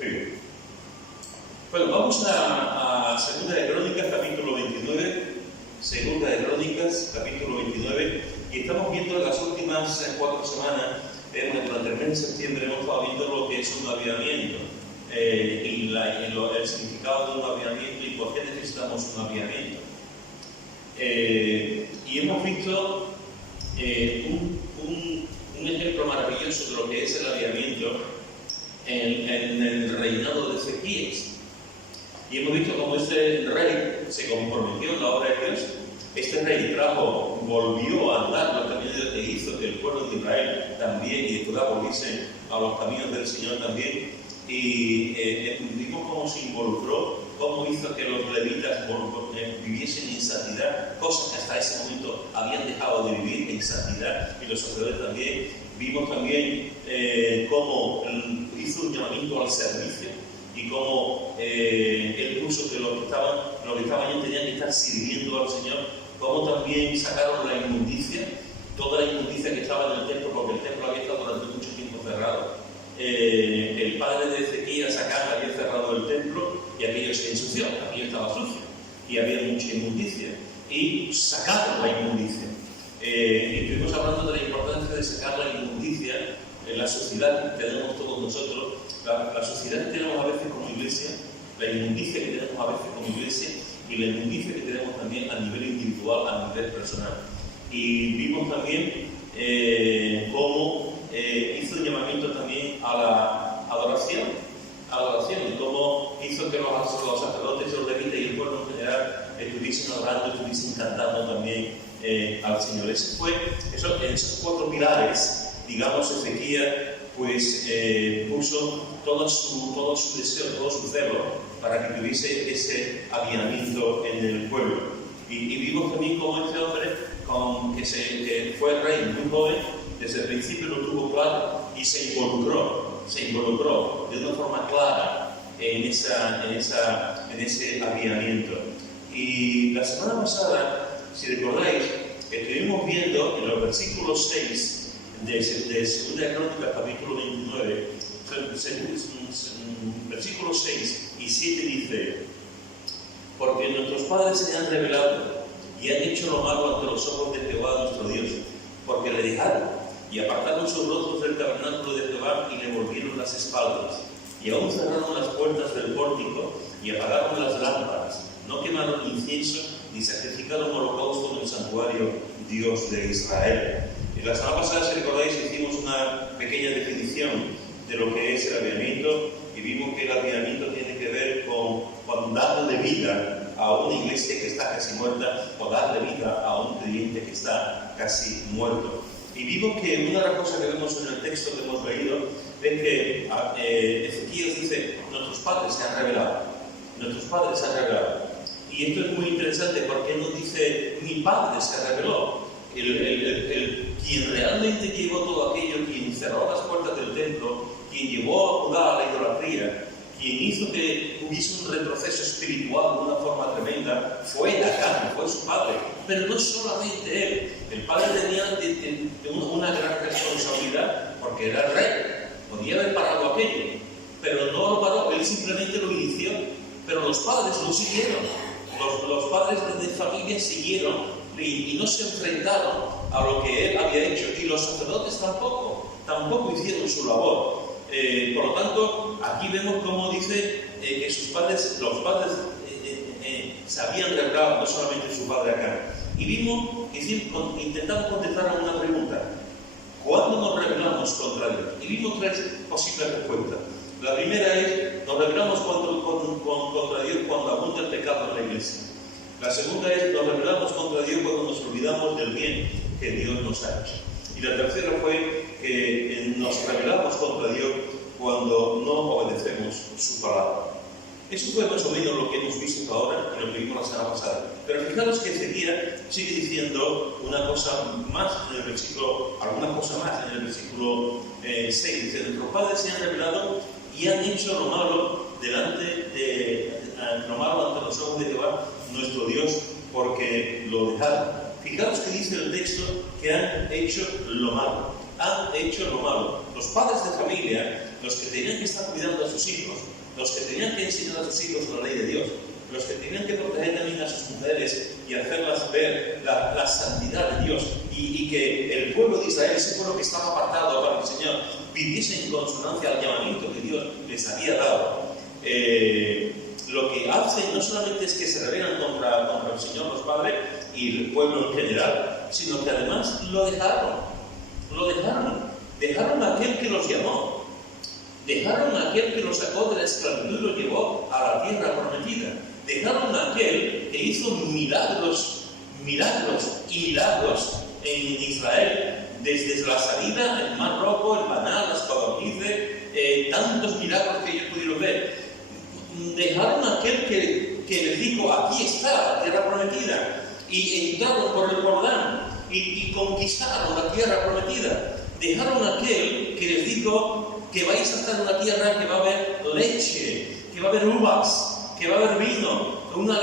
Muy bien. Bueno, vamos a Segunda de Crónicas, capítulo 29. Segunda de Crónicas, capítulo 29. Y estamos viendo en las últimas 4 semanas, durante el mes de septiembre, hemos estado viendo lo que es un avivamiento. Y el significado de un avivamiento y por qué necesitamos un avivamiento. Y hemos visto un ejemplo maravilloso de lo que es el avivamiento en el reinado de Ezequías. Y hemos visto cómo este rey se comprometió en la obra de Dios. Este rey volvió a andar los caminos de Dios e hizo que el pueblo de Israel también y de Judá volviesen a los caminos del Señor también. Y vimos cómo se involucró, cómo hizo que los levitas viviesen en santidad, cosas que hasta ese momento habían dejado de vivir en santidad, y los sacerdotes también. Vimos también cómo hizo un llamamiento al servicio y cómo él puso que los que estaban allí tenían que estar sirviendo al Señor, cómo también sacaron la inmundicia, toda la inmundicia que estaba en el templo, porque el templo había estado durante mucho tiempo cerrado. El padre de Ezequías, Acán, había cerrado el templo y aquello se ensució, aquello estaba sucio y había mucha inmundicia, y sacaron la inmundicia. Y estuvimos hablando de la importancia de sacar la inmundicia en la sociedad que tenemos todos nosotros, la sociedad que tenemos a veces como iglesia, la inmundicia que tenemos a veces como iglesia y la inmundicia que tenemos también a nivel individual, a nivel personal. Y vimos también cómo hizo el llamamiento también a la adoración, y cómo hizo que los sacerdotes, los levitas y el pueblo en general estuviesen adorando, estuviesen cantando también al Señor. Esos 4 pilares, digamos, Ezequías pues puso todo su deseo, todo su celo para que tuviese ese avivamiento en el pueblo. Y vimos también cómo este hombre, que fue rey muy joven, desde el principio lo tuvo claro y se involucró de una forma clara en ese avivamiento. Y la semana pasada, si recordáis, estuvimos viendo en los versículos 6 de Segunda de Crónicas, capítulo 29, versículos 6 y 7 dice: porque nuestros padres se han rebelado y han hecho lo malo ante los ojos de Jehová nuestro Dios, porque le dejaron y apartaron sus rostros del tabernáculo de Jehová y le volvieron las espaldas, y aún cerraron las puertas del pórtico y apagaron las lámparas, no quemaron incienso ni sacrificaron holocausto en el santuario Dios de Israel. Y la semana pasada, si recordáis, hicimos una pequeña definición de lo que es el avivamiento y vimos que el avivamiento tiene que ver con darle vida a una iglesia que está casi muerta o darle vida a un creyente que está casi muerto. Y vimos que una de las cosas que vemos en el texto que hemos leído es que Ezequías dice: nuestros padres se han rebelado. Y esto es muy interesante porque no dice mi padre se rebeló. Quien realmente llevó todo aquello, quien cerró las puertas del templo, quien llevó a Judá a la idolatría, quien hizo que hubiese un retroceso espiritual de una forma tremenda, fue Acán, fue su padre. Pero no solamente él. El padre tenía una gran responsabilidad porque era el rey. Podía haber parado aquello, pero no lo paró, él simplemente lo inició. Pero los padres lo siguieron. Los padres de familia siguieron y no se enfrentaron a lo que él había hecho. Y los sacerdotes tampoco hicieron su labor. Por lo tanto, aquí vemos cómo dice que los padres se habían rebelado, no solamente su padre Acán. Y intentamos contestar a una pregunta: ¿cuándo nos rebelamos contra Dios? Y vimos 3 posibles respuestas. La primera es: nos rebelamos contra Dios cuando abunda el pecado en la iglesia. La segunda es: nos rebelamos contra Dios cuando nos olvidamos del bien que Dios nos ha hecho. Y la tercera fue que nos rebelamos contra Dios cuando no obedecemos su palabra. Eso fue más o menos lo que hemos visto hasta ahora y lo que vimos la semana pasada. Pero fijaros que Ezequías sigue diciendo alguna cosa más en el versículo 6. Dice: nuestros padres se han rebelado y han hecho lo malo ante los ojos de Jehová nuestro Dios, porque lo dejaron. Fijaros que dice el texto que han hecho lo malo. han hecho lo malo. Los padres de familia, los que tenían que estar cuidando a sus hijos, los que tenían que enseñar a sus hijos la ley de Dios, los que tenían que proteger también a sus mujeres y hacerlas ver la santidad de Dios, y que el pueblo de Israel, ese pueblo que estaba apartado para que el Señor, viviese en consonancia al llamamiento que Dios les había dado. Lo que hacen no solamente es que se rebelan contra el Señor, los padres y el pueblo en general, sino que además lo dejaron a aquel que los llamó, dejaron a aquel que los sacó de la esclavitud y los llevó a la tierra prometida, dejaron a aquel que hizo milagros en Israel, desde la salida, el Mar Rojo, el maná, las codornices, tantos milagros que ellos pudieron ver. Dejaron a aquel que les dijo: aquí está la tierra prometida, y entraron por el Jordán y conquistaron la tierra prometida. Dejaron a aquel que les dijo que vais a estar en una tierra que va a haber leche, que va a haber uvas, que va a haber vino, una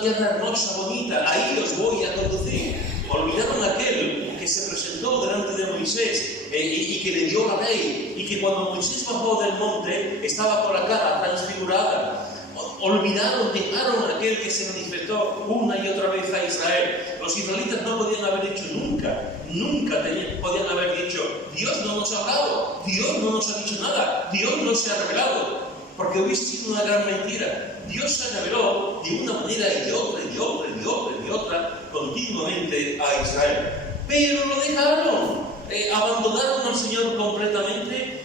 tierra hermosa, bonita, ahí os voy a conducir. Olvidaron a aquel que se presentó delante de Moisés y que le dio la ley, y que cuando Moisés bajó del monte estaba con la cara transfigurada. Dejaron a aquel que se manifestó una y otra vez a Israel. Los israelitas no podían haber dicho nunca podían haber dicho: Dios no nos ha hablado, Dios no nos ha dicho nada, Dios no se ha revelado, porque hubiese sido una gran mentira. Dios se reveló de una manera y de otra, continuamente a Israel. Pero lo dejaron, abandonaron al Señor completamente,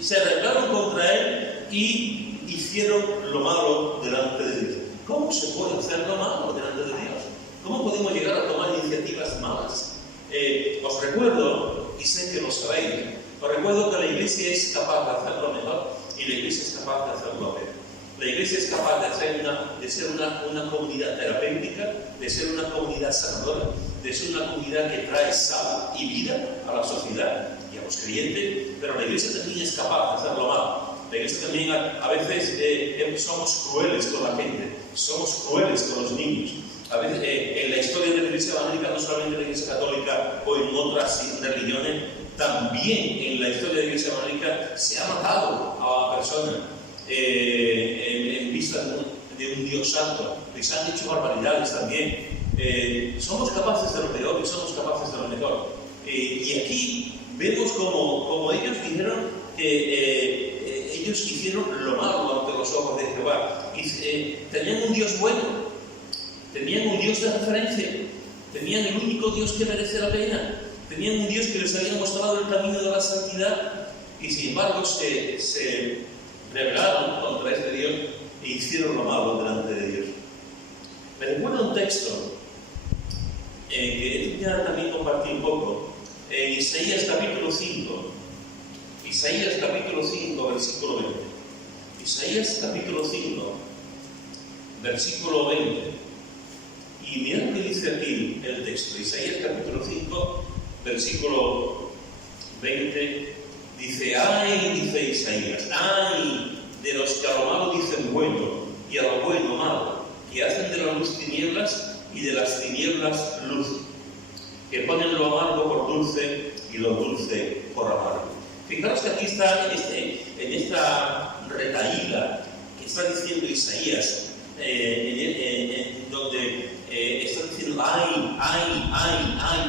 se rebelaron contra Él y hicieron lo malo delante de Dios. ¿Cómo se puede hacer lo malo delante de Dios? ¿Cómo podemos llegar a tomar iniciativas malas? Os recuerdo, y sé que lo sabéis, os recuerdo que la Iglesia es capaz de hacerlo mejor y la Iglesia es capaz de hacerlo peor. La Iglesia es capaz de ser una comunidad terapéutica, de ser una comunidad sanadora, de ser una comunidad que trae sal y vida a la sociedad y a los creyentes, pero la Iglesia también es capaz de hacerlo mal. La Iglesia también a veces somos crueles con la gente, somos crueles con los niños. A veces en la historia de la Iglesia evangélica, no solamente en la Iglesia católica o en otras religiones, también en la historia de la Iglesia evangélica se ha matado a personas en vista de un Dios santo, y se han hecho barbaridades también. Somos capaces de lo peor y somos capaces de lo mejor. Y aquí vemos como ellos dijeron que ellos hicieron lo malo ante los ojos de Jehová. Tenían un Dios bueno, tenían un Dios de referencia, tenían el único Dios que merece la pena, tenían un Dios que les había mostrado el camino de la santidad, y sin embargo se rebelaron contra este Dios e hicieron lo malo delante de Dios. Me recuerda un texto que ya también compartí un poco, en Isaías capítulo 5, versículo 20. Isaías capítulo 5, versículo 20. Y mirad lo que dice aquí el texto. Isaías capítulo 5, versículo 20, dice: ¡ay!, dice Isaías, ¡ay!, de los que a lo malo dicen bueno y a lo bueno malo, que hacen de la luz tinieblas y de las tinieblas luz, que ponen lo amargo por dulce y lo dulce por amargo. Fijaros que aquí está en esta retaíla que está diciendo Isaías, donde está diciendo ay,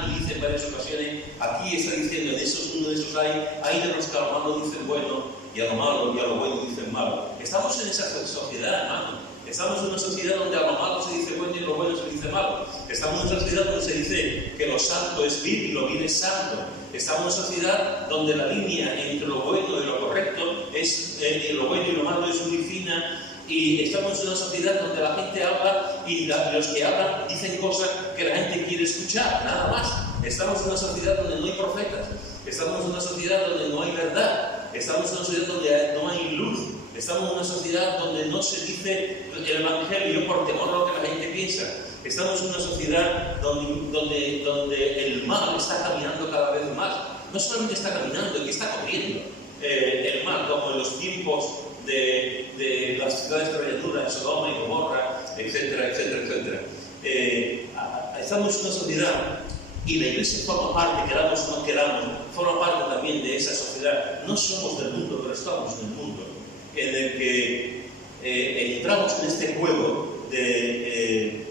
y dice en varias ocasiones. Aquí está diciendo uno de esos ay de los que a lo malo dicen bueno y a lo malo y a lo bueno dicen malo. Estamos en esa sociedad, hermano. Estamos en una sociedad donde a lo malo se dice bueno y a lo bueno se dice malo. Estamos en una sociedad donde se dice que lo santo es vil y lo vil es santo. Estamos en una sociedad donde la línea entre lo bueno y lo correcto es lo bueno y lo malo es muy fina. Y estamos en una sociedad donde la gente habla y los que hablan dicen cosas que la gente quiere escuchar, nada más. Estamos en una sociedad donde no hay profetas. Estamos en una sociedad donde no hay verdad. Estamos en una sociedad donde no hay luz. Estamos en una sociedad donde no se dice el Evangelio por temor a lo que la gente piensa. Estamos en una sociedad donde el mal está caminando cada vez más. No solamente está caminando, es que está corriendo el mal, como en los tiempos de las ciudades de Rayatura, en Sodoma y Gomorra, etcétera, etcétera, etcétera. Estamos en una sociedad Y la Iglesia forma parte, queramos o no queramos, forma parte también de esa sociedad. No somos del mundo, pero estamos en el mundo, en el que entramos en este juego de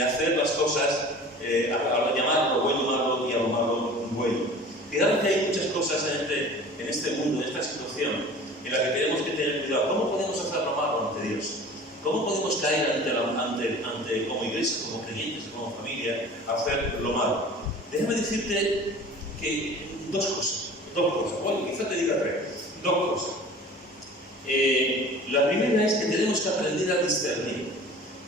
hacer las cosas, a llamar lo bueno malo y a lo malo bueno. Fijaros que hay muchas cosas en este mundo, en esta situación, en la que tenemos que tener cuidado. ¿Cómo podemos hacer lo malo ante Dios? ¿Cómo podemos caer ante como iglesia, como creyentes, como familia, hacer lo malo? Déjame decirte que dos cosas. Bueno, quizá te diga tres. Dos cosas. La primera es que tenemos que aprender a discernir.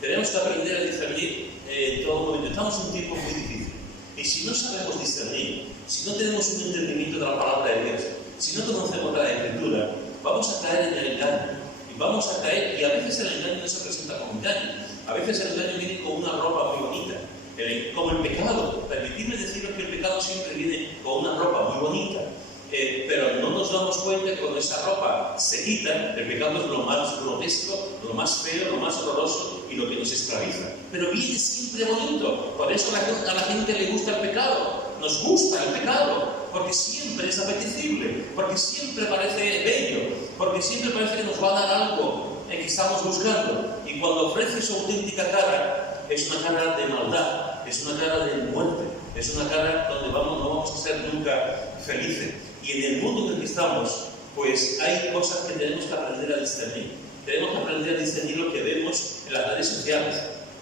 Tenemos que aprender a discernir en todo momento. Estamos en un tiempo muy difícil. Y si no sabemos discernir, si no tenemos un entendimiento de la palabra de Dios, si no conocemos la Escritura, vamos a caer en el engaño. Vamos a caer, y a veces el engaño no se presenta como engaño. A veces el engaño viene con una ropa muy bonita, como el pecado. Permitidme deciros que el pecado siempre viene con una ropa muy bonita, pero no nos damos cuenta que cuando esa ropa se quita, el pecado es lo más grotesco, lo más feo, lo más horroroso y lo que nos esclaviza. Pero viene siempre bonito. Por eso a la gente le gusta el pecado. Nos gusta el pecado, porque siempre es apetecible, porque siempre parece bello, porque siempre parece que nos va a dar algo que estamos buscando. Y cuando ofrece su auténtica cara, es una cara de maldad, es una cara de muerte, es una cara donde no vamos a ser nunca felices. Y en el mundo en el que estamos, pues hay cosas que tenemos que aprender a discernir. Tenemos que aprender a discernir lo que vemos en las redes sociales.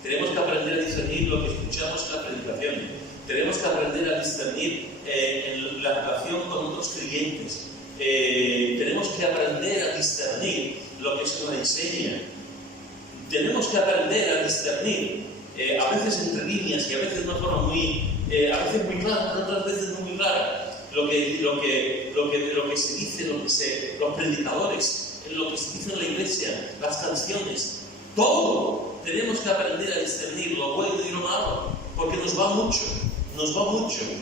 Tenemos que aprender a discernir lo que escuchamos en las predicaciones. Tenemos que aprender a discernir en la relación con otros creyentes. Tenemos que aprender a discernir lo que se nos enseña. Tenemos que aprender a discernir, a veces entre líneas y a veces de una forma a veces muy clara, pero otras veces no muy clara, lo que se dice, los predicadores, lo que se dice en la iglesia, las canciones, todo. Tenemos que aprender a discernir lo bueno y lo malo, porque nos va mucho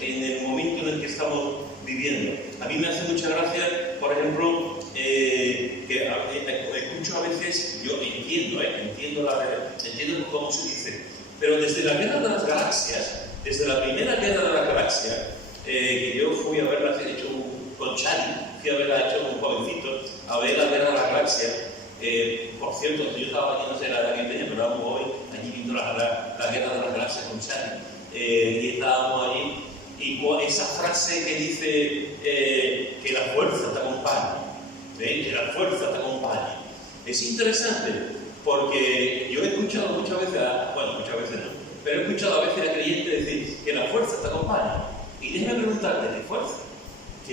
en el momento en el que estamos viviendo. A mí me hace mucha gracia, por ejemplo, que escucho a veces, yo entiendo cómo se dice, pero desde la Guerra de las Galaxias, desde la primera Guerra de las Galaxias, que yo fui a verla hecho con Charlie, fui a verla hecho con un jovencito, a ver la Guerra de las Galaxias. Por cierto, yo estaba allí, no sé la edad que tenía, pero éramos hoy allí viendo la Guerra de las Galaxias con Charlie. Y estábamos allí, y esa frase que dice que la fuerza te acompañe, que la fuerza te acompañe, es interesante porque yo he escuchado muchas veces no, pero he escuchado a veces a creyentes decir que la fuerza te acompañe. Y déjame preguntarte, ¿qué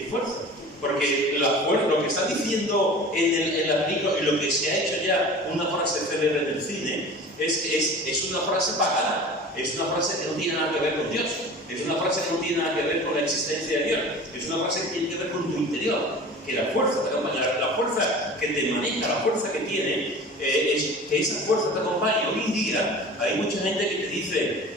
fuerza? Porque lo que está diciendo en la película y lo que se ha hecho ya una frase célebre en el cine es una frase pagana. Es una frase que no tiene nada que ver con Dios. Es una frase que no tiene nada que ver con la existencia de Dios. Es una frase que tiene que ver con tu interior. Que la fuerza te acompaña, la fuerza que te maneja, la fuerza que tiene, que esa fuerza te acompañe. Hoy en día hay mucha gente que te dice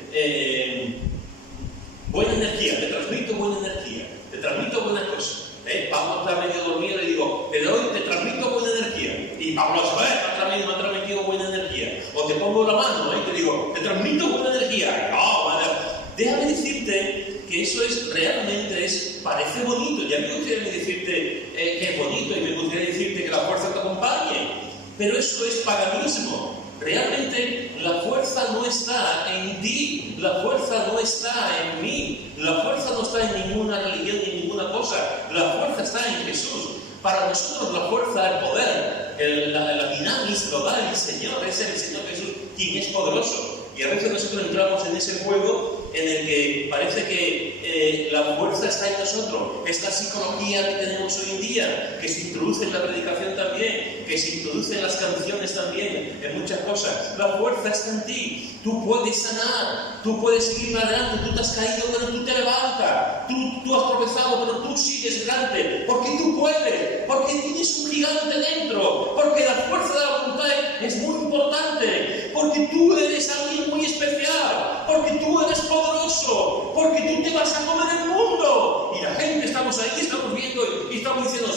buena energía, te transmito buena energía, te transmito buenas cosas. Pablo está medio dormido y digo, pero hoy te transmito buena energía. Y Pablo me ha transmitido buena energía. O te pongo la mano y te digo, te transmito buena energía. No, madre. Déjame decirte que eso realmente parece bonito. Ya me gustaría decirte que es bonito y me gustaría decirte que la fuerza te acompañe. Pero eso es paganismo. Realmente la fuerza no está en ti, la fuerza no está en mí, la fuerza no está en ninguna religión ni en ninguna cosa, la fuerza está en Jesús. Para nosotros la fuerza, el poder, la dinamis lo da el Señor, es el Señor Jesús quien es poderoso. Y a veces nosotros entramos en ese juego en el que parece que la fuerza está en nosotros. Esta psicología que tenemos hoy en día, que se introduce en la predicación también, que se introduce en las canciones también, en muchas cosas. La fuerza está en ti. Tú puedes sanar, tú puedes seguir adelante, tú te has caído, pero tú te levantas. Tú has tropezado, pero tú sigues adelante. Porque tú puedes, porque tienes un gigante dentro, porque la fuerza de la voluntad es muy importante, porque tú eres alguien muy especial, porque tú eres poderoso, porque tú te vas a comer el mundo. Y la gente estamos ahí, estamos viendo y estamos diciendo,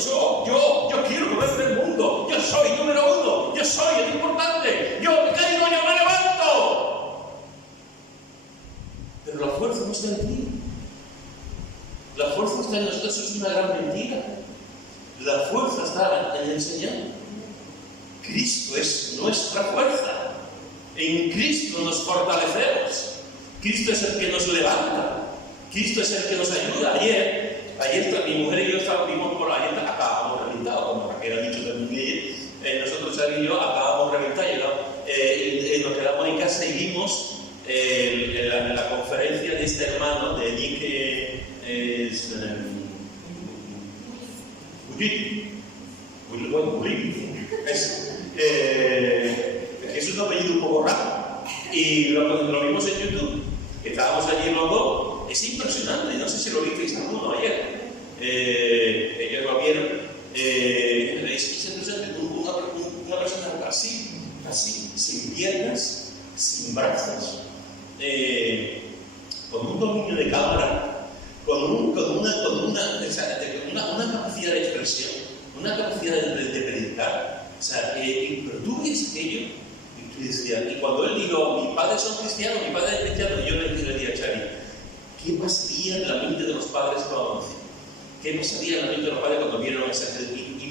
yo quiero comer el mundo, yo soy número uno, yo soy el importante, yo me caigo, yo me levanto. Pero la fuerza no está en ti. La fuerza está en nosotros, eso es una gran mentira. La fuerza está en el Señor. Cristo es nuestra fuerza. En Cristo nos fortalecemos. Cristo es el que nos levanta. Cristo es el que nos ayuda. Ayer mi mujer y yo vimos por ayer, acabamos reventados, como Raquel ha dicho también ella. Nosotros, Xavi y yo, acabamos reventados. Nos quedamos en casa y vimos la conferencia de este hermano, de Nick es un apellido un poco raro. Y lo vimos en YouTube. Estábamos allí los dos. Es impresionante. No sé si lo visteis alguno ayer. Ellos lo vieron. Es impresionante. Una persona así, sin piernas, sin brazos, con un dominio de cámara, con una capacidad de expresión, una capacidad de predicar. O sea, pero tú ves aquello y tú decías, y cuando él dijo, mis padres son cristianos, mi padre es cristiano, yo le dije a Xavi, ¿qué pasaría en la mente de los padres cuando ¿Qué pasaría en la mente de los padres cuando vieron esa gente? Y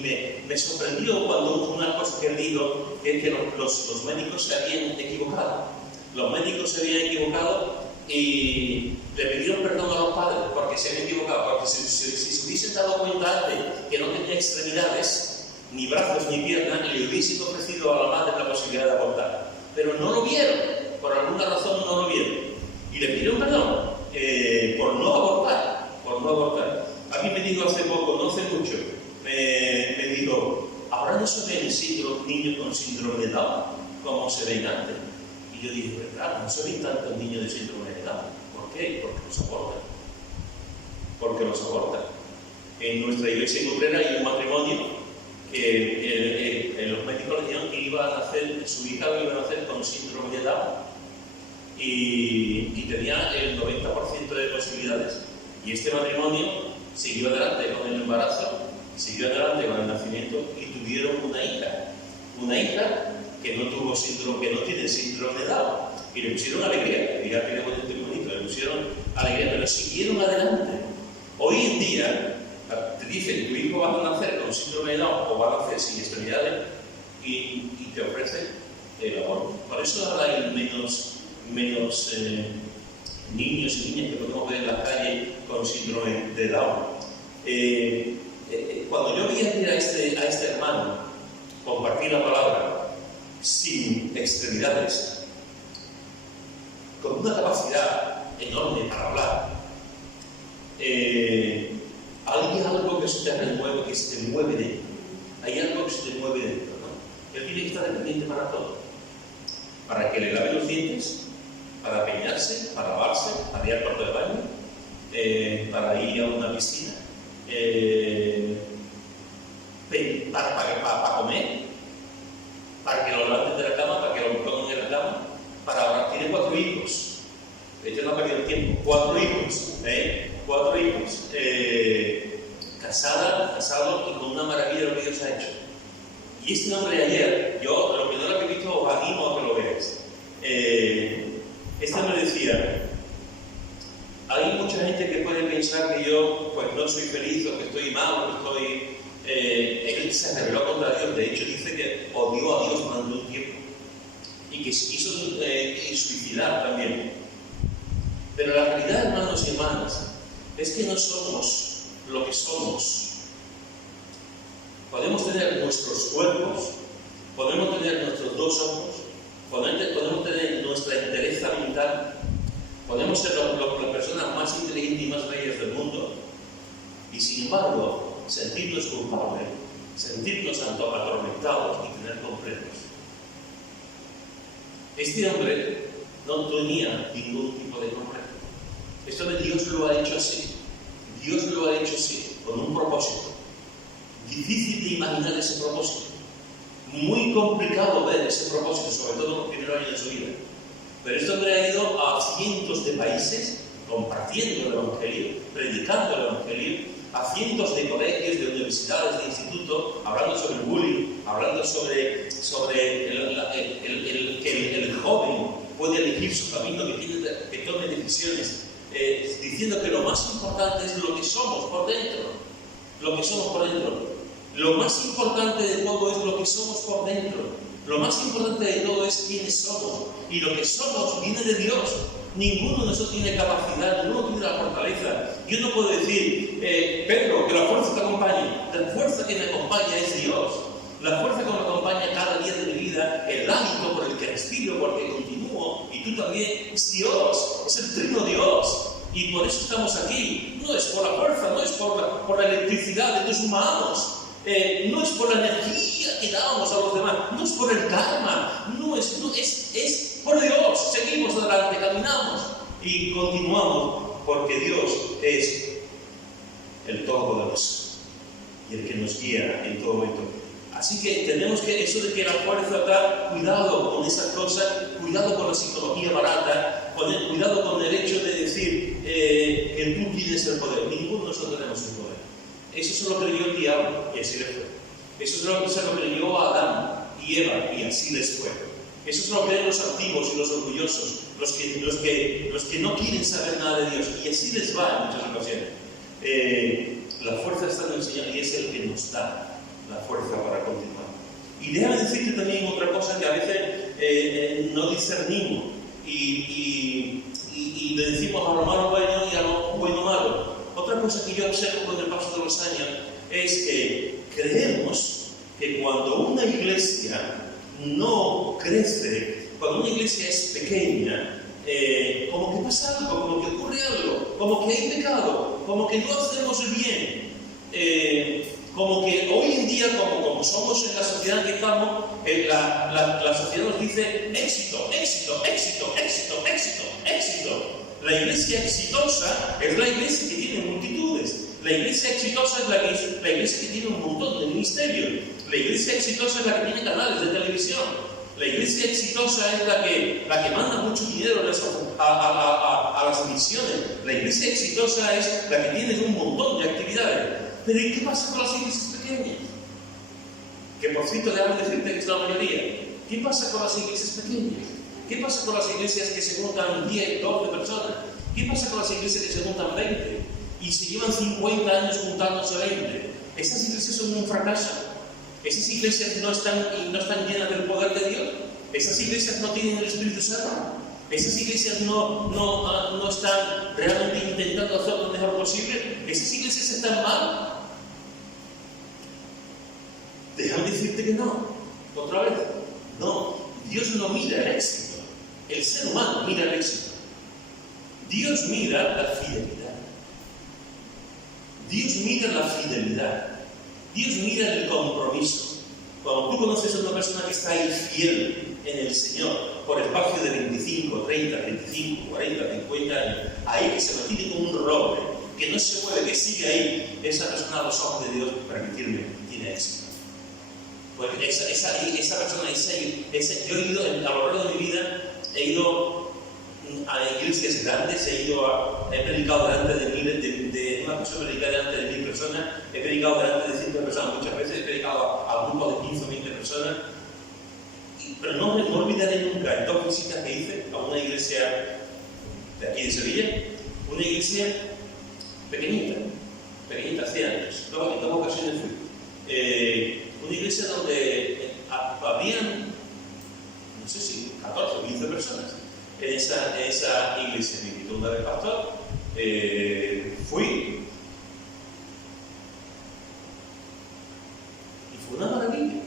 me sorprendió cuando una cosa que él dijo, que es que los médicos se habían equivocado. Los médicos se habían equivocado y le pidieron perdón a los padres porque se habían equivocado, porque si se hubiesen dado cuenta antes que no tenía extremidades, ni brazos ni piernas, le hubiesen ofrecido a la madre la posibilidad de abortar. Pero no lo vieron, por alguna razón no lo vieron. Y le pidieron perdón por no abortar. A mí me dijo hace poco, no hace mucho, me dijo, ¿ahora no se ven niños con síndrome de Down como se ven antes? Y yo dije, pues claro, no se ven tantos niños de síndrome de Down. ¿Por qué? Porque los abortan. En nuestra iglesia en Utrera hay un matrimonio que los médicos le dijeron que su hija iba a nacer con síndrome de Down y tenía el 90% de posibilidades. Y este matrimonio siguió adelante con el embarazo, siguió adelante con el nacimiento y tuvieron una hija que no tuvo síndrome, que no tiene síndrome de Down. Y le pusieron alegría, dirá que es bonito, le pusieron alegría, pero siguieron adelante. Hoy en día te dicen, tu hijo va a nacer con síndrome de Down o va a nacer sin extremidades y te ofrecen el aborto. Por eso ahora hay menos niños y niñas que podemos ver en la calle con síndrome de Down. Cuando yo vi a este hermano compartir la palabra sin extremidades, con una capacidad enorme para hablar, hay algo que se te remueve, que se te mueve dentro. Hay algo que se te mueve dentro, ¿no? Él tiene que estar dependiente para todo. Para que le lave los dientes, para peinarse, para lavarse, para ir al cuarto de baño, para ir a una piscina, para comer, para que lo levanten de la cama, para que lo pongan en la cama, tiene 4 hijos. Este no ha perdido el tiempo. 4 hijos. 4 hijos. Casado y con una maravilla lo que Dios ha hecho. Y este hombre ayer, yo lo que no lo he visto os animo a que lo veáis. Este hombre decía, hay mucha gente que puede pensar que yo pues no soy feliz o que estoy mal o que estoy... él se rebeló contra Dios, de hecho dice que odió a Dios durante un tiempo y que se quiso suicidar también. Pero la realidad, hermanos y hermanas, es que no somos lo que somos. Podemos tener nuestros cuerpos, podemos tener nuestros 2 ojos, podemos tener nuestra entereza mental, podemos ser las personas más inteligentes y más bellas del mundo, y sin embargo, sentirnos culpables, sentirnos atormentados y tener complejos. Este hombre no tenía ningún tipo de complejo. Esto de Dios lo ha hecho así. Dios lo ha hecho así, con un propósito. Difícil de imaginar ese propósito. Muy complicado ver ese propósito, sobre todo en los primeros años de su vida. Pero este hombre ha ido a cientos de países compartiendo el Evangelio, predicando el Evangelio, a cientos de colegios, de universidades, de institutos, hablando sobre el bullying, hablando sobre que el joven puede elegir su camino, que tome decisiones, lo que somos por dentro. Lo más importante de todo es lo que somos por dentro. Lo más importante de todo es quiénes somos. Y lo que somos viene de Dios. Ninguno de nosotros tiene capacidad, ninguno tiene la fortaleza. Yo no puedo decir, Pedro, que la fuerza te acompañe. La fuerza que me acompaña es Dios. La fuerza que me acompaña cada día de mi vida, el hálito por el que respiro, por el que continúo, y tú también, es Dios, es el trino Dios. Y por eso estamos aquí. No es por la fuerza, no es por la electricidad de tus humanos. No es por la energía que damos a los demás, no es por el karma, es por Dios. Seguimos adelante, caminamos y continuamos porque Dios es el Todopoderoso y el que nos guía en todo esto. Así que tenemos que, eso de que la fuerza da, cuidado con esas cosas, cuidado con la psicología barata, cuidado con el hecho de decir que tú tienes el poder. Ninguno de nosotros tenemos el poder. Eso se lo creyó el diablo y así les fue. Eso se lo creyó a Adán y Eva y así les fue. Eso se lo creen los antiguos y los orgullosos, los que no quieren saber nada de Dios, y así les va en muchas ocasiones. La fuerza está en el Señor y es el que nos da la fuerza para continuar. Y déjame decirte también otra cosa que a veces no discernimos y le decimos a lo malo bueno y a lo bueno malo. Otra cosa que yo observo con el paso de los años es que creemos que cuando una iglesia no crece, cuando una iglesia es pequeña, como que pasa algo, como que ocurre algo, como que hay pecado, como que no hacemos el bien, como que hoy en día, como somos en la sociedad en que estamos, la sociedad nos dice éxito, éxito, éxito, éxito, éxito, éxito. La iglesia exitosa es la iglesia que tiene multitudes. La iglesia exitosa es la iglesia que tiene un montón de ministerios. La iglesia exitosa es la que tiene canales de televisión. La iglesia exitosa es la que manda mucho dinero a las misiones. La iglesia exitosa es la que tiene un montón de actividades. Pero ¿y qué pasa con las iglesias pequeñas? Que por cierto, déjame decirte que es la mayoría. ¿Qué pasa con las iglesias pequeñas? ¿Qué pasa con las iglesias que se juntan 10, 12 personas? ¿Qué pasa con las iglesias que se juntan 20 y se llevan 50 años juntándose 20? Esas iglesias son un fracaso. Esas iglesias no están llenas del poder de Dios. Esas iglesias no tienen el Espíritu Santo. Esas iglesias no están realmente intentando hacer lo mejor posible. Esas iglesias están mal. Déjame decirte que no. Otra vez. No. Dios no mira el éxito. El ser humano mira el éxito. Dios mira la fidelidad. Dios mira la fidelidad. Dios mira el compromiso. Cuando tú conoces a una persona que está ahí fiel en el Señor por espacio de 25, 30, 35, 40, 50 años, ahí que se mantiene como un roble, que no se mueve, que sigue ahí, esa persona a los ojos de Dios, permitirme, tiene éxito. Porque esa persona, yo he ido, a lo largo de mi vida, he ido a iglesias grandes, he predicado delante de una persona, he predicado delante de 1000 personas, he predicado delante de 5 personas muchas veces, he predicado a grupos de 15 o 20 personas, pero no olvidaré nunca en 2 visitas que hice a una iglesia de aquí de Sevilla, una iglesia pequeñita, hace años, en 2 ocasiones fui. Una iglesia donde habían, no sé si 14 o 15 personas en esa iglesia. Me invitó una vez pastor, fui y fue una maravilla.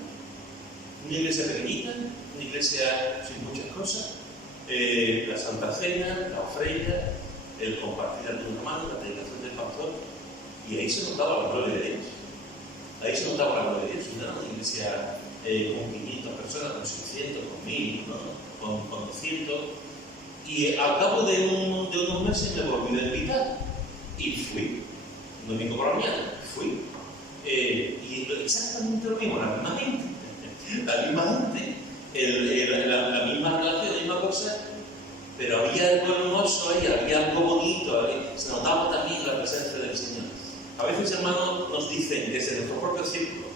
Una iglesia pequeñita, una iglesia sin muchas cosas, la Santa Cena, la ofrenda, el compartir de un hermano, la predicación del pastor, y ahí se notaba la gloria de Dios. Ahí se notaba la gloria de Dios. No era una iglesia con 500 personas, con 600, con 1000, ¿no? con 200. Y al cabo de unos meses me volví a invitar. Y fui. Un domingo por la mañana. Fui. Y exactamente lo mismo, la misma gente. La misma relación, la misma cosa. Pero había algo hermoso ahí, había algo bonito. Se notaba también la presencia del Señor. A veces, hermanos, nos dicen, desde nuestro propio círculo,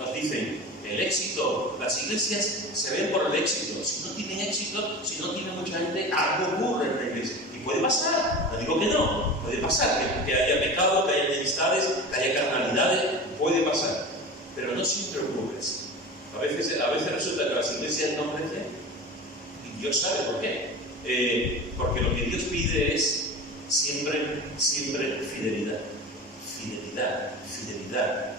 nos dicen, el éxito, las iglesias se ven por el éxito. Si no tienen éxito, si no tiene mucha gente, algo ocurre en la iglesia. Y puede pasar, no digo que no, puede pasar que haya pecado, que haya enemistades, que haya carnalidades, puede pasar. Pero no siempre ocurre así. A veces resulta que las iglesias no crecen y Dios sabe por qué. Porque lo que Dios pide es siempre fidelidad. Fidelidad,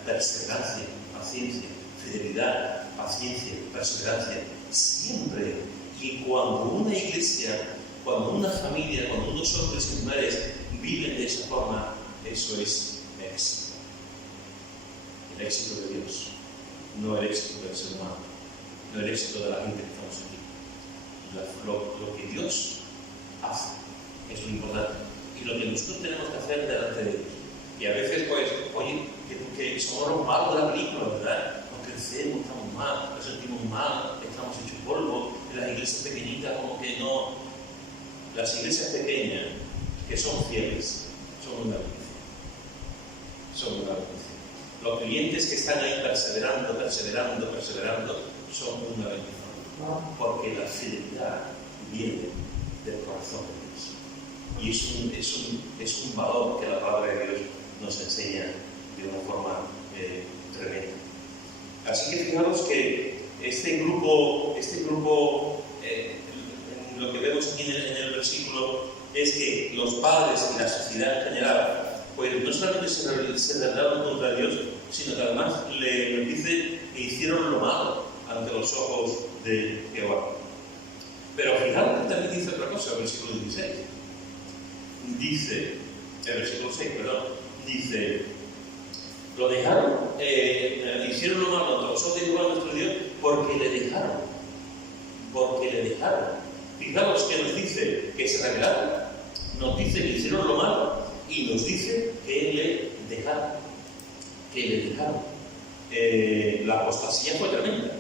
perseverancia, paciencia. Fidelidad, paciencia, perseverancia. Siempre. Y cuando una iglesia, cuando una familia, cuando unos hombres y mujeres viven de esa forma, eso es éxito. El éxito de Dios, no el éxito del ser humano, no el éxito de la gente que estamos aquí. Lo que Dios hace es lo importante y lo que nosotros tenemos que hacer delante de Dios. Y a veces, pues, oye, que somos los malos de la película, ¿verdad? Nos crecemos, estamos mal, nos sentimos mal, estamos hechos polvo. En las iglesias pequeñitas, como que no. Las iglesias pequeñas, que son fieles, son una bendición. Son una bendición. Los clientes que están ahí perseverando, son una bendición. Porque la fidelidad viene del corazón de Dios. Y es un valor que la palabra de Dios nos enseña de una forma tremenda. Así que fijaros que este grupo lo que vemos aquí en el versículo es que los padres y la sociedad en general, pues no solamente se rebelaron contra Dios, sino que además le dice que hicieron lo malo ante los ojos de Jehová. Pero fijaros que también dice otra cosa, el versículo 16. Dice, el versículo 6, perdón, dice, lo dejaron, hicieron lo malo ante los ojos de Jehová nuestro Dios, porque le dejaron. Fijaros que nos dice que se rebelaron, nos dice que hicieron lo malo y nos dice que le dejaron. La apostasía fue tremenda,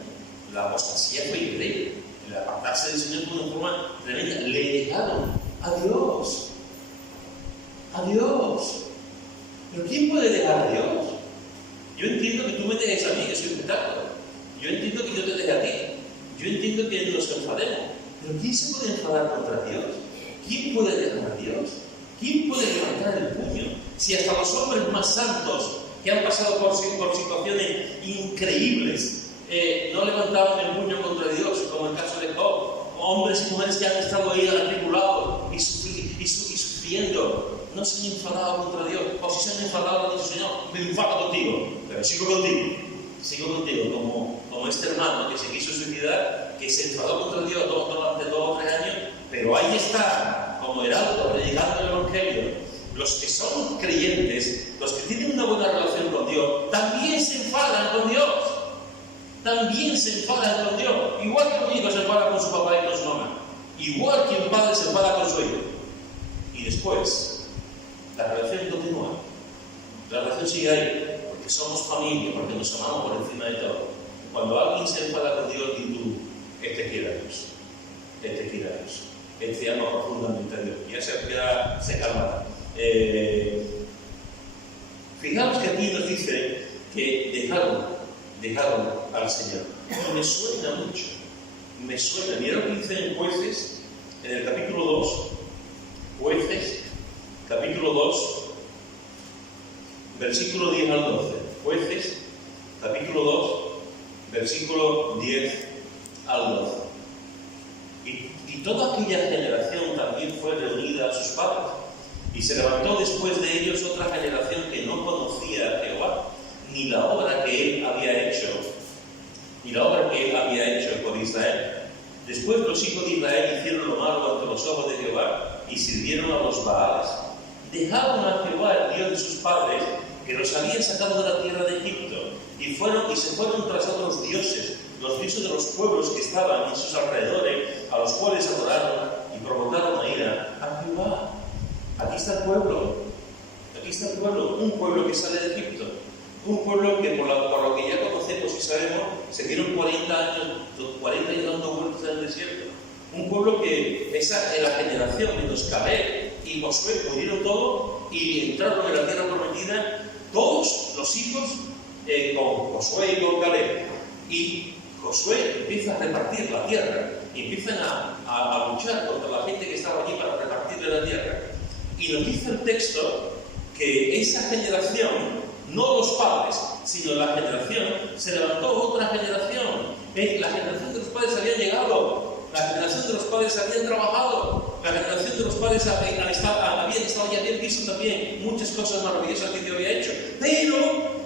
la apostasía fue increíble, el apartarse del Señor fue de una forma tremenda. Le dejaron a Dios. ¿Pero quién puede dejar a Dios? Yo entiendo que tú me dejes a mí, que soy un pecado. Yo entiendo que yo te deje a ti. Yo entiendo que nos enfademos. Pero ¿quién se puede enfadar contra Dios? ¿Quién puede dejar a Dios? ¿Quién puede levantar el puño? Si hasta los hombres más santos que han pasado por situaciones increíbles no levantaban el puño contra Dios, como el caso de Job, hombres y mujeres que han estado ahí atribulados y sufriendo, no se han enfadado contra Dios, o si se han enfadado, dice Señor, me enfado contigo, pero sigo contigo, como este hermano que se quiso suicidar, que se enfadó contra Dios durante 2 o 3 años, pero ahí está, como heraldo, predicando el Evangelio. Los que son creyentes, los que tienen una buena relación con Dios, también se enfadan con Dios. Igual que un hijo se enfada con su papá y con su mamá. Igual que un padre se enfada con su hijo. Y después, la relación continúa. La relación sigue ahí, porque somos familia, porque nos amamos por encima de todo. Cuando alguien se enfada con Dios, y tú, este quiere a Dios. Este ama profundamente a Dios. Ya se calma. Fijaos que aquí nos dice que dejaron al Señor. Me suena mucho. Mira lo que dice en Jueces, en el capítulo 2. Jueces, capítulo 2, versículo 10 al 12. Jueces, capítulo 2, versículo 10 al 12. Y toda aquella generación también fue reunida a sus padres. Y se levantó después de ellos otra generación que no conocía a Jehová, ni la obra que él había hecho por Israel. Después los hijos de Israel hicieron lo malo ante los ojos de Jehová y sirvieron a los Baales. Dejaron a Jehová, el Dios de sus padres, que los había sacado de la tierra de Egipto, y se fueron tras otros dioses, los dioses de los pueblos que estaban en sus alrededores, a los cuales adoraron y provocaron a ira a Jehová. Aquí está el pueblo, un pueblo que sale de Egipto, un pueblo que por lo que ya conocemos y sabemos, se dieron 40 y dando vueltas en el desierto. Un pueblo que en la generación menos Caleb y Josué pudieron todo y entraron en la tierra prometida, todos los hijos con Josué y con Caleb. Y Josué empieza a repartir la tierra y empiezan a luchar contra la gente que estaba allí para repartirle la tierra. Y nos dice el texto que esa generación, no los padres, sino la generación, se levantó otra generación. La generación de los padres había llegado, la generación de los padres habían trabajado, la generación de los padres habían estado ya bien visto también muchas cosas maravillosas que Dios había hecho. Pero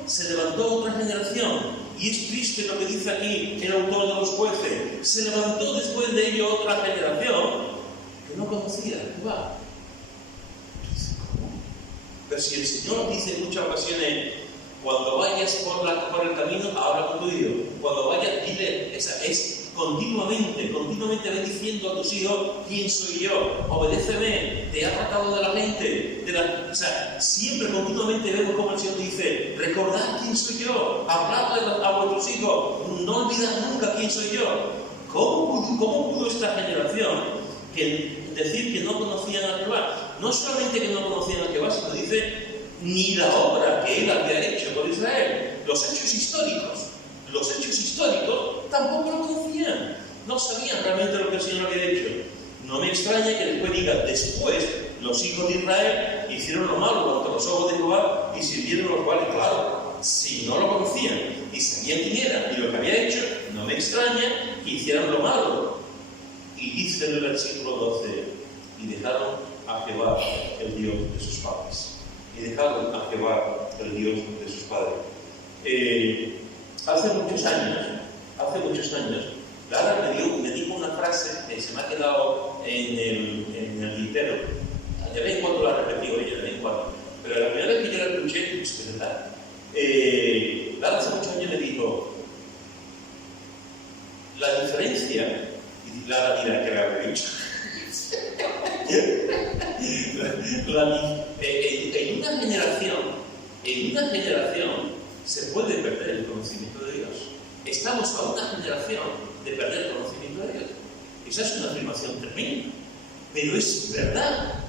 se levantó otra generación, y es triste lo que dice aquí el autor de los Jueces. Se levantó después de ello otra generación que no conocía a Jehová. Pero si el Señor dice en muchas ocasiones, cuando vayas por el camino, habla con tu Dios. Cuando vayas, dile, es continuamente ve diciendo a tus hijos, ¿quién soy yo? Obedéceme, te he apartado de la mente. Siempre, continuamente vemos como el Señor dice, recordad quién soy yo, habladle a vuestros hijos, no olvidad nunca quién soy yo. ¿Cómo pudo esta generación decir que no conocían a Jehová? No solamente que no conocían a Jehová, sino dice, ni la obra que él había hecho por Israel. Los hechos históricos tampoco lo conocían. No sabían realmente lo que el Señor había hecho. No me extraña que después diga, después los hijos de Israel hicieron lo malo contra los ojos de Jehová y sirvieron los cuales, claro, si no lo conocían y sabían quién era y lo que había hecho, no me extraña que hicieran lo malo. Y dice en el versículo 12, y dejaron a Jehová, el Dios de sus padres. Y dejaron a Jehová, el Dios de sus padres. Hace muchos años, Lara me dijo una frase que se me ha quedado en el tintero. De vez en cuando la repetí, de vez en cuando. Pero la primera vez que yo la escuché, pues es verdad. Lara hace muchos años me dijo, la diferencia, y Lara dirá que la había dicho. En una generación se puede perder el conocimiento de Dios. Estamos a una generación de perder el conocimiento de Dios. Esa es una afirmación tremenda, pero es verdad.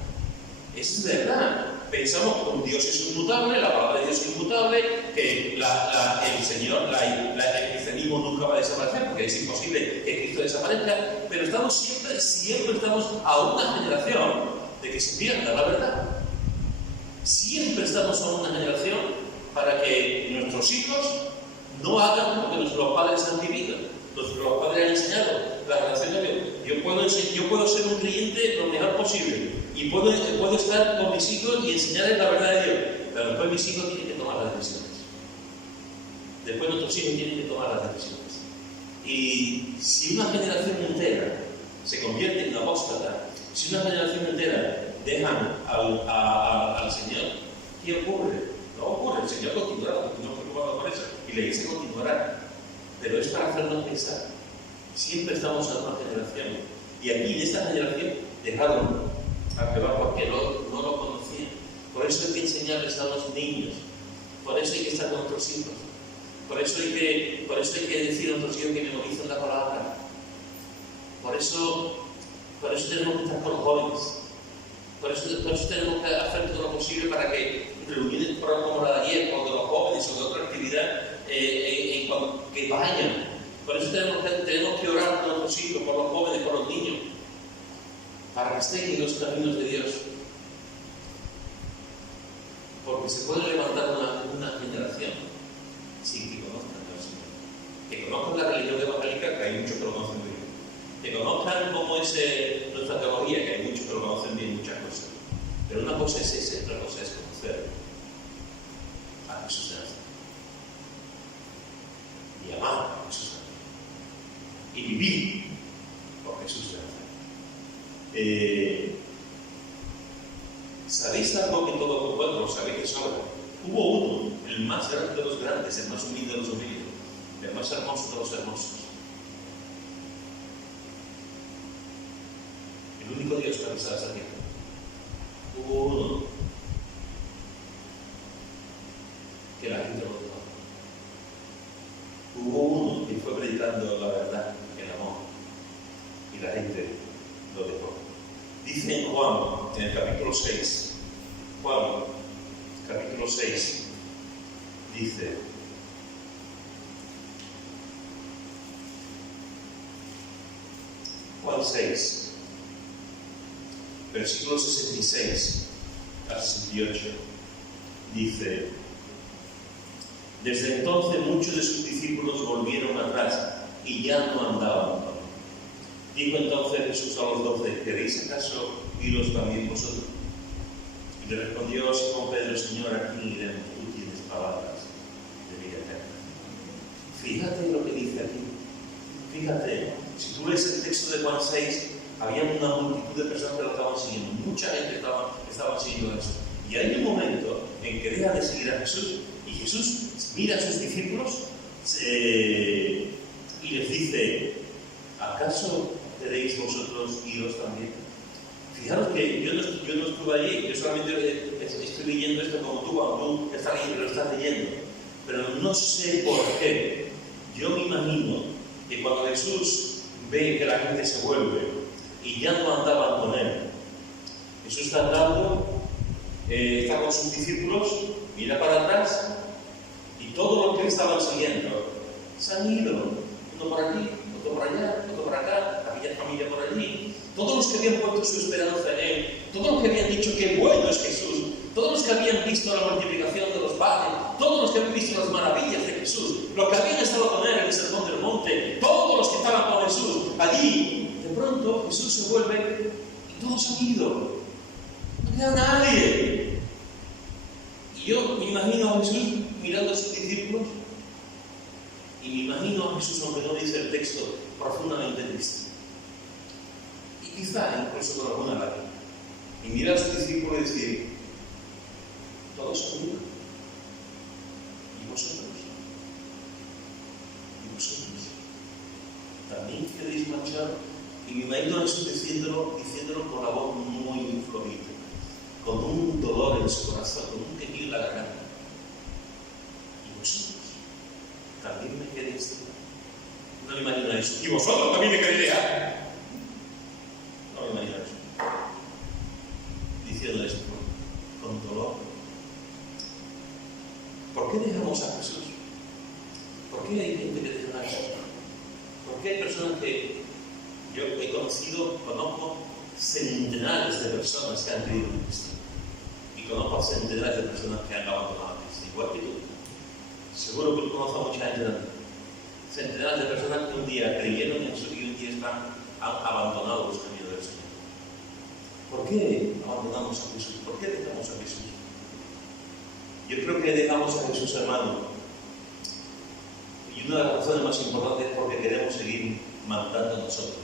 Pensamos que un Dios es inmutable, la palabra de Dios es inmutable, que el Señor, el cristianismo nunca va a desaparecer, porque es imposible que Cristo desaparezca, pero siempre estamos a una generación de que se pierda la verdad. Siempre estamos a una generación para que nuestros hijos no hagan lo que nuestros padres han vivido, lo que los padres han enseñado, la relación de Dios. Yo puedo ser un creyente lo mejor posible y puedo estar con mis hijos y enseñarles la verdad de Dios, pero después mis hijos tienen que tomar las decisiones. Después nuestros hijos tienen que tomar las decisiones. Y si una generación entera se convierte en apóstata, si una generación entera dejan al Señor, ¿qué ocurre? No ocurre, el Señor continuará, porque no estoy preocupado por eso, y la iglesia continuará. Pero es para hacernos pensar. Siempre estamos en una generación, y aquí en esta generación dejaron a Jehová porque no lo conocían. Por eso hay que enseñarles a los niños, por eso hay que estar con nuestros hijos, por eso hay que decir a nuestros hijos que memoricen la palabra. Por eso tenemos que estar con los jóvenes. Por eso tenemos que hacer todo lo posible para que reuniones como la de ayer, o de los jóvenes, o de otra actividad, que vayan. Por eso tenemos que orar por nuestros hijos, por los jóvenes, por los niños, para que estén en los caminos de Dios. Porque se puede levantar una generación sin que conozcan al Señor. Que conozcan la religión evangélica, que hay muchos que lo conocen bien. Que conozcan cómo es nuestra teología, que hay muchos que lo conocen bien, muchas cosas. Pero una cosa es esa, otra cosa es conocer a Jesús de Nazaret. Y amar a Jesús de Nazaret. Y vivir por Jesús de Nazaret. ¿Sabéis algo que todo pueblo lo sabéis de sobra? Hubo uno, el más grande de los grandes, el más humilde de los humildes, el más hermoso de los hermosos. El único Dios que ha pisado esa tierra. Hubo uno que la gente lo dejó. Hubo uno que fue predicando la verdad, el amor, y la gente lo dejó. Dice en Juan, en el capítulo 6, Juan, capítulo 6, dice: Juan 6, versículos 66 a 68, dice: desde entonces muchos de sus discípulos volvieron atrás y ya no andaban con él. Dijo entonces Jesús a los 12: ¿queréis acaso iros también vosotros? Y le respondió Simón Pedro: Señor, ¿a quién iremos? Tú tienes palabras de vida eterna. Fíjate lo que dice aquí. Fíjate, si tú lees el texto de Juan 6, había una multitud de personas que lo estaban siguiendo. Mucha gente estaba siguiendo a Jesús. Y hay un momento en que deja de seguir a Jesús y Jesús mira a sus discípulos y les dice: ¿acaso queréis vosotros iros también? Fijaros que yo no estuve allí, yo solamente estoy leyendo esto como tú, cuando tú estás leyendo, lo estás leyendo. Pero no sé por qué. Yo me imagino que cuando Jesús ve que la gente se vuelve y ya no andaban con él, Jesús está andando, está con sus discípulos, mira para atrás y todos los que estaban siguiendo se han ido, uno por aquí, otro por allá, otro por acá, aquella familia por allí. Todos los que habían puesto su esperanza en él, todos los que habían dicho que bueno es Jesús, todos los que habían visto la multiplicación de los panes, todos los que habían visto las maravillas de Jesús, los que habían estado con él en el sermón del monte, todos los que estaban con Jesús allí, de pronto Jesús se vuelve y todos han ido. No queda nadie. Y yo me imagino a Jesús mirando a sus discípulos y me imagino a Jesús, aunque no dice el texto, profundamente triste. Y quizá incluso con alguna lágrima. Y mirar a sus discípulos y decir: todos son uno. ¿Y vosotros? ¿Y vosotros? ¿También queréis marchar? Y me imagino a Jesús diciéndolo con la voz muy florida, con un dolor en su corazón, con un quejido en la garganta. ¿Y vosotros? ¿También me queréis dejar? No me imagino a eso. ¿Y vosotros también me queréis dejar? No me imagino eso. Diciendo eso con dolor. ¿Por qué dejamos a Jesús? ¿Por qué hay gente que deja a Jesús? ¿Por qué hay personas que yo he conozco centenares de personas que han creído en Cristo? Y conozco centenares de personas que han abandonado a Cristo, igual que tú. Seguro que tú conoces a mucha gente también. Centenares de personas que un día creyeron en Jesús y un día han abandonado los caminos del Señor. ¿Por qué abandonamos a Jesús? ¿Por qué dejamos a Jesús? Yo creo que dejamos a Jesús, hermano, y una de las razones más importantes es porque queremos seguir mandando nosotros.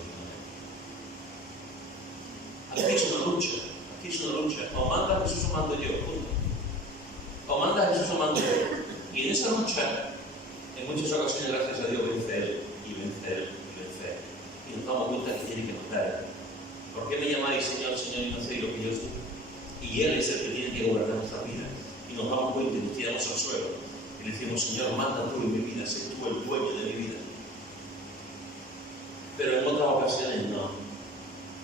Aquí es una lucha. O manda Jesús o mando yo, punto. O manda Jesús o mando yo. Y en esa lucha, en muchas ocasiones, gracias a Dios, vence Él, y vence Él, y vence Él. Y nos damos cuenta que tiene que mandar Él. ¿Por qué me llamáis Señor, Señor, y no hacéis lo que yo digo? Y Él es el que tiene que gobernar nuestra vida. Y nos damos cuenta y nos tiramos al suelo. Y le decimos: Señor, manda tú en mi vida, sé tú el dueño de mi vida. Pero en otras ocasiones no.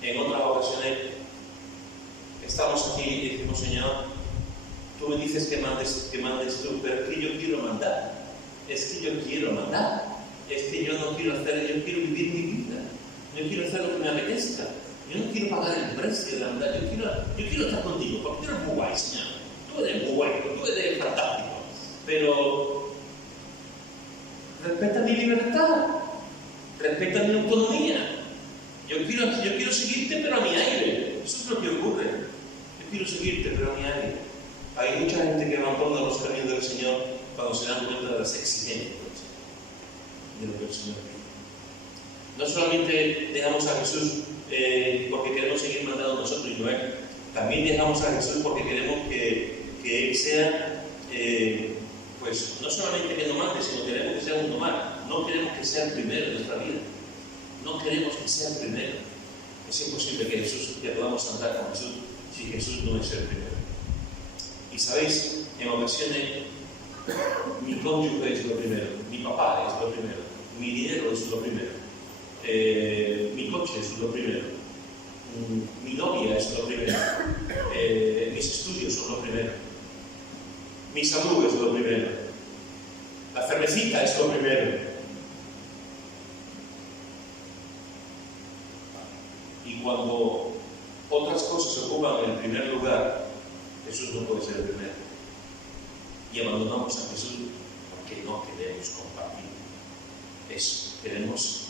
En otras ocasiones estamos aquí y decimos: Señor, tú me dices que mandes tú, pero es que yo quiero mandar. Es que yo quiero mandar. Es que yo no quiero hacer, yo quiero vivir mi vida. Yo quiero hacer lo que me apetezca. Yo no quiero pagar el precio de la mandar. Yo quiero estar contigo, porque tú eres muy guay, Señor. Tú eres muy bueno, tú eres fantástico. Pero respeta mi libertad. Respeta mi autonomía. Yo quiero seguirte, pero a mi aire. Eso es lo que ocurre. Yo quiero seguirte, pero a mi aire. Hay mucha gente que abandona los caminos del Señor cuando se dan cuenta de las exigencias de lo que el Señor pide. No solamente dejamos a Jesús porque queremos seguir mandando a nosotros y no Él. También dejamos a Jesús porque queremos que Él sea, pues no solamente que nos mande, sino queremos que sea un tomar. No queremos que sea el primero en nuestra vida. No queremos que sea el primero. Es imposible que podamos andar con Jesús si Jesús no es el primero. Y sabéis, en ocasiones mi cónyuge es lo primero, mi papá es lo primero, mi dinero es lo primero, mi coche es lo primero, mi novia es lo primero, mis estudios son lo primero, mi salud es lo primero, la cervecita es lo primero. cuando otras cosas ocupan el primer lugar, Jesús no puede ser el primero. Y abandonamos a Jesús porque no queremos compartir eso. Queremos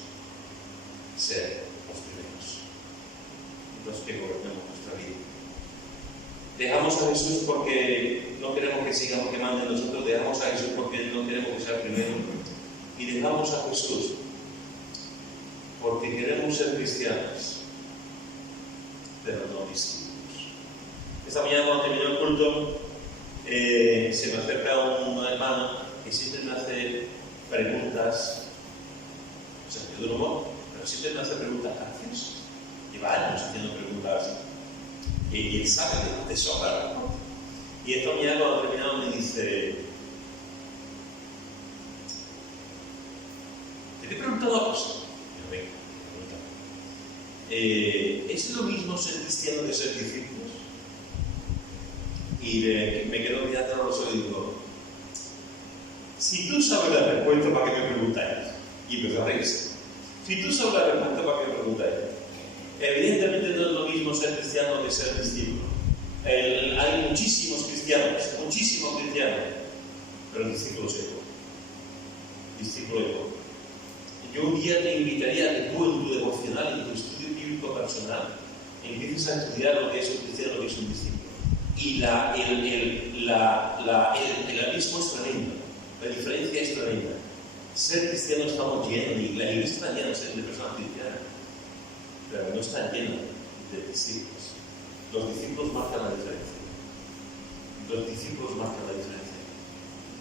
ser los primeros, los que gobernemos nuestra vida. Dejamos a Jesús porque no queremos que sigamos que mande nosotros. Dejamos a Jesús porque no queremos que sea el primero. Y dejamos a Jesús porque queremos ser cristianos, pero no discípulos. Esta mañana cuando terminó el culto, se me acerca una hermana que siempre me hace preguntas, o sea, de un humor, pero siempre me hace preguntas graciosas. Lleva años haciendo preguntas así. Y él sabe de sobra. Y esta mañana cuando terminado me dice: te he preguntado una cosa. Yo, venga, ¿es lo mismo ser cristiano que ser discípulos? Y me quedo mirando a los ojos y digo: si tú sabes la respuesta, ¿para qué me preguntáis? Y empezó a reírse. Si tú sabes la respuesta, ¿para qué me preguntáis? Evidentemente no es lo mismo ser cristiano que ser discípulo. Hay muchísimos cristianos, pero discípulos hay poco. Discípulo hay poco. Yo un día te invitaría a que tú en tu devocional, en tu estudio bíblico personal, empieces a estudiar lo que es un cristiano, lo que es un discípulo. Y el abismo es tremendo, la diferencia es tremenda. Ser cristiano estamos llenos, y la iglesia está llena de personas cristianas, pero no está llena de discípulos. Los discípulos marcan la diferencia.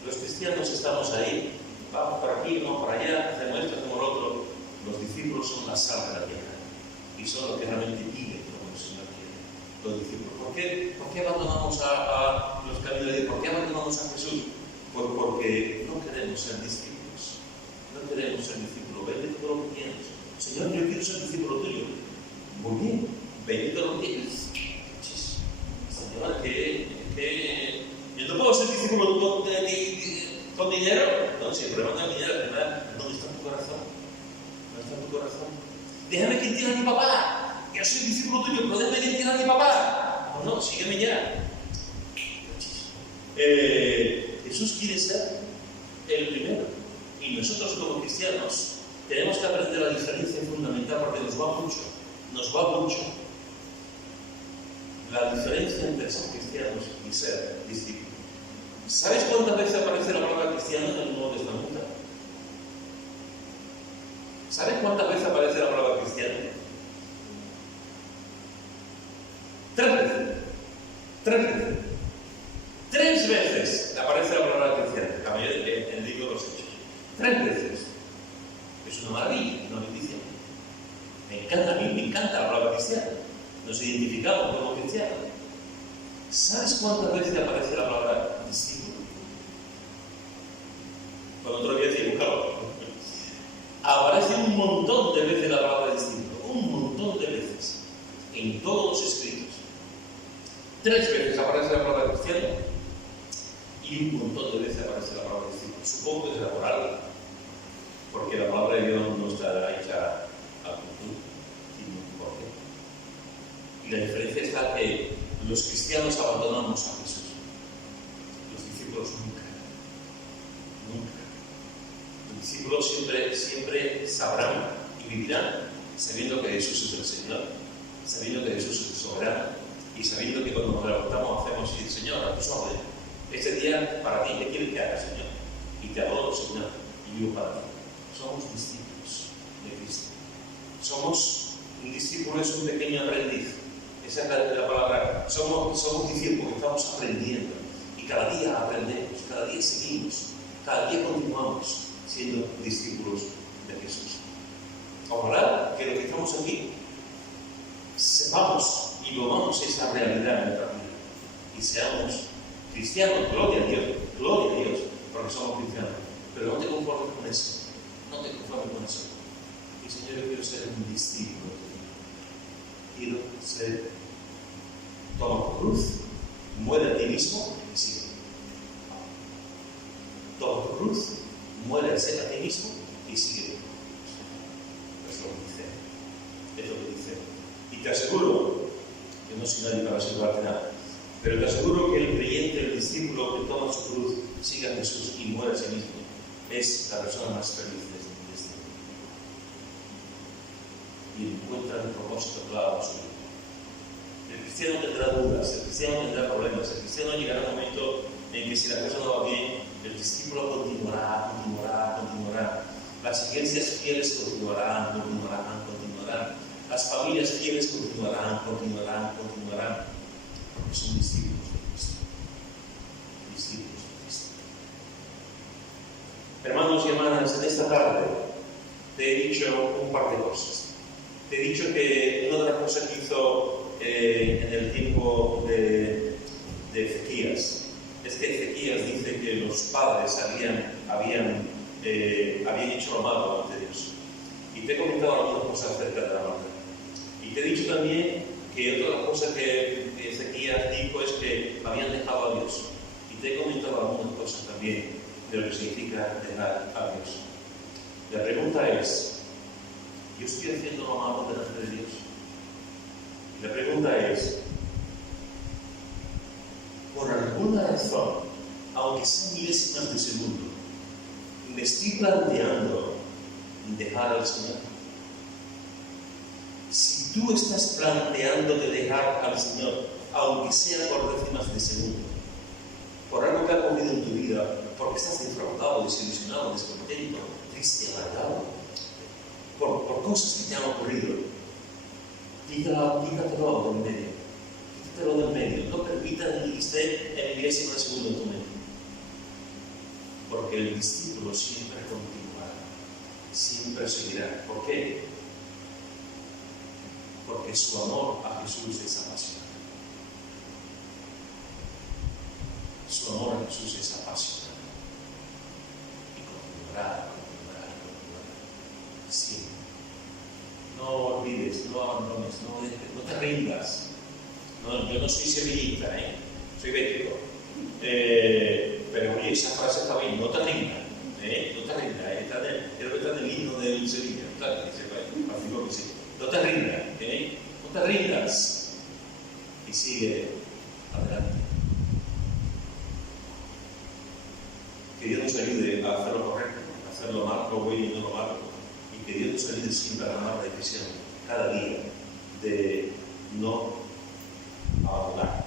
Los cristianos estamos ahí, vamos por aquí, vamos por allá, hacemos esto, hacemos lo otro. Los discípulos son la sal de la tierra y son los que realmente viven como el Señor quiere. Los discípulos. ¿Por qué abandonamos a los caminos de Dios? ¿Por qué abandonamos a Jesús? Pues porque no queremos ser discípulos. No queremos ser discípulos. Vende todo lo que tienes. Señor, yo quiero ser discípulo tuyo. Muy bien, vende todo lo que tienes. Señor, que yo no puedo ser discípulo con dinero. No, si el problema no es dinero, el problema es ¿dónde está tu corazón? ¿Dónde está tu corazón? Déjame que entienda a mi papá. Yo soy discípulo tuyo, pero déjame que entienda a mi papá. No, sígueme ya. Jesús quiere ser el primero. Y nosotros como cristianos tenemos que aprender la diferencia fundamental porque nos va mucho. La diferencia entre ser cristianos y ser discípulos. ¿Sabes cuántas veces aparece la palabra cristiano en el Nuevo Testamento? ¿Sabes cuántas veces aparece la palabra cristiano? 3 veces. 3 veces aparece la palabra cristiano. La mayoría en el libro de los Hechos. 3 veces. Es una maravilla, una bendición. A mí me encanta la palabra cristiano. Nos identificamos como cristianos. ¿Sabes cuántas veces aparece la palabra discípulo? Cuando otro día decía buscarlo. Aparece un montón de veces la palabra discípulo. Un montón de veces. En todos los escritos. 3 veces aparece la palabra cristiano. Y un montón de veces aparece la palabra discípulo. Supongo que será por algo. Porque la palabra de Dios no está hecha a cultura. Y la diferencia está que los cristianos abandonamos a Jesús. Los discípulos nunca. Los discípulos siempre sabrán y vivirán sabiendo que Jesús es el Señor, sabiendo que Jesús es el soberano y sabiendo que cuando nos levantamos hacemos y Señor, a tus órdenes. Este día para ti, ¿qué quieres que haga, Señor? Y te adoro, Señor, y vivo para ti. Somos discípulos de Cristo. Un discípulo es un pequeño aprendiz. Esa es la palabra. Somos discípulos que estamos aprendiendo. Y cada día aprendemos, cada día seguimos, cada día continuamos siendo discípulos de Jesús. Ojalá que los que estamos aquí sepamos y vivamos esa realidad en nuestra vida. Y seamos cristianos, gloria a Dios, porque somos cristianos. Pero no te conformes con eso. Y Señor, yo quiero ser un discípulo. Quiero ser, toma tu cruz, muere a ti mismo y sigue. Toma tu cruz, muere a ti mismo y sigue. Es lo que dice. Y te aseguro, que no soy nadie para asegurarte nada, pero te aseguro que el creyente, el discípulo que toma su cruz, siga a Jesús y muere a sí mismo, es la persona más feliz de este mundo. Y encuentra un propósito claro en su vida. El cristiano tendrá dudas, el cristiano tendrá problemas, el cristiano llegará a un momento en que si la cosa no va bien, el discípulo continuará. Las iglesias fieles continuarán. Las familias fieles continuarán. Porque son discípulos de Cristo. Hermanos y hermanas, en esta tarde te he dicho un par de cosas. Te he dicho que una de las cosas que hizo en el tiempo de Ezequías es que Ezequías dice que los padres habían hecho lo malo ante Dios. Y te he comentado algunas cosas acerca de la maldad. Y te he dicho también que otra de las cosas que Ezequías dijo es que habían dejado a Dios. Y te he comentado algunas cosas también de lo que significa dejar a Dios. La pregunta es, ¿yo estoy haciendo lo malo delante de Dios? Y la pregunta es, por alguna razón, aunque sean milésimas de segundo, me estoy planteando dejar al Señor. Si tú estás planteándote dejar al Señor, aunque sea por décimas de segundo, por algo que ha ocurrido en tu vida, porque estás defraudado, desilusionado, descontento, triste, amargado, por cosas que te han ocurrido, quítatelo del medio. No permitas que esté en milésima de segundo en tu mente. Porque el discípulo siempre continuará, siempre seguirá. ¿Por qué? Porque su amor a Jesús es apasionado. Su amor a Jesús es apasionado. Y continuará. Siempre. No olvides, no abandones, no te rindas. No, yo no soy sevillista, soy bético. Pero oye, esa frase está bien, no te rindas. No te rindas. Creo que está en el himno del Sevilla. No te rindas. No te rindas. Y sigue adelante. Que Dios nos ayude a hacer lo correcto, a hacer lo malo, lo bueno y no lo malo. Y que Dios nos ayude siempre a tomar la decisión cada día de no abandonar.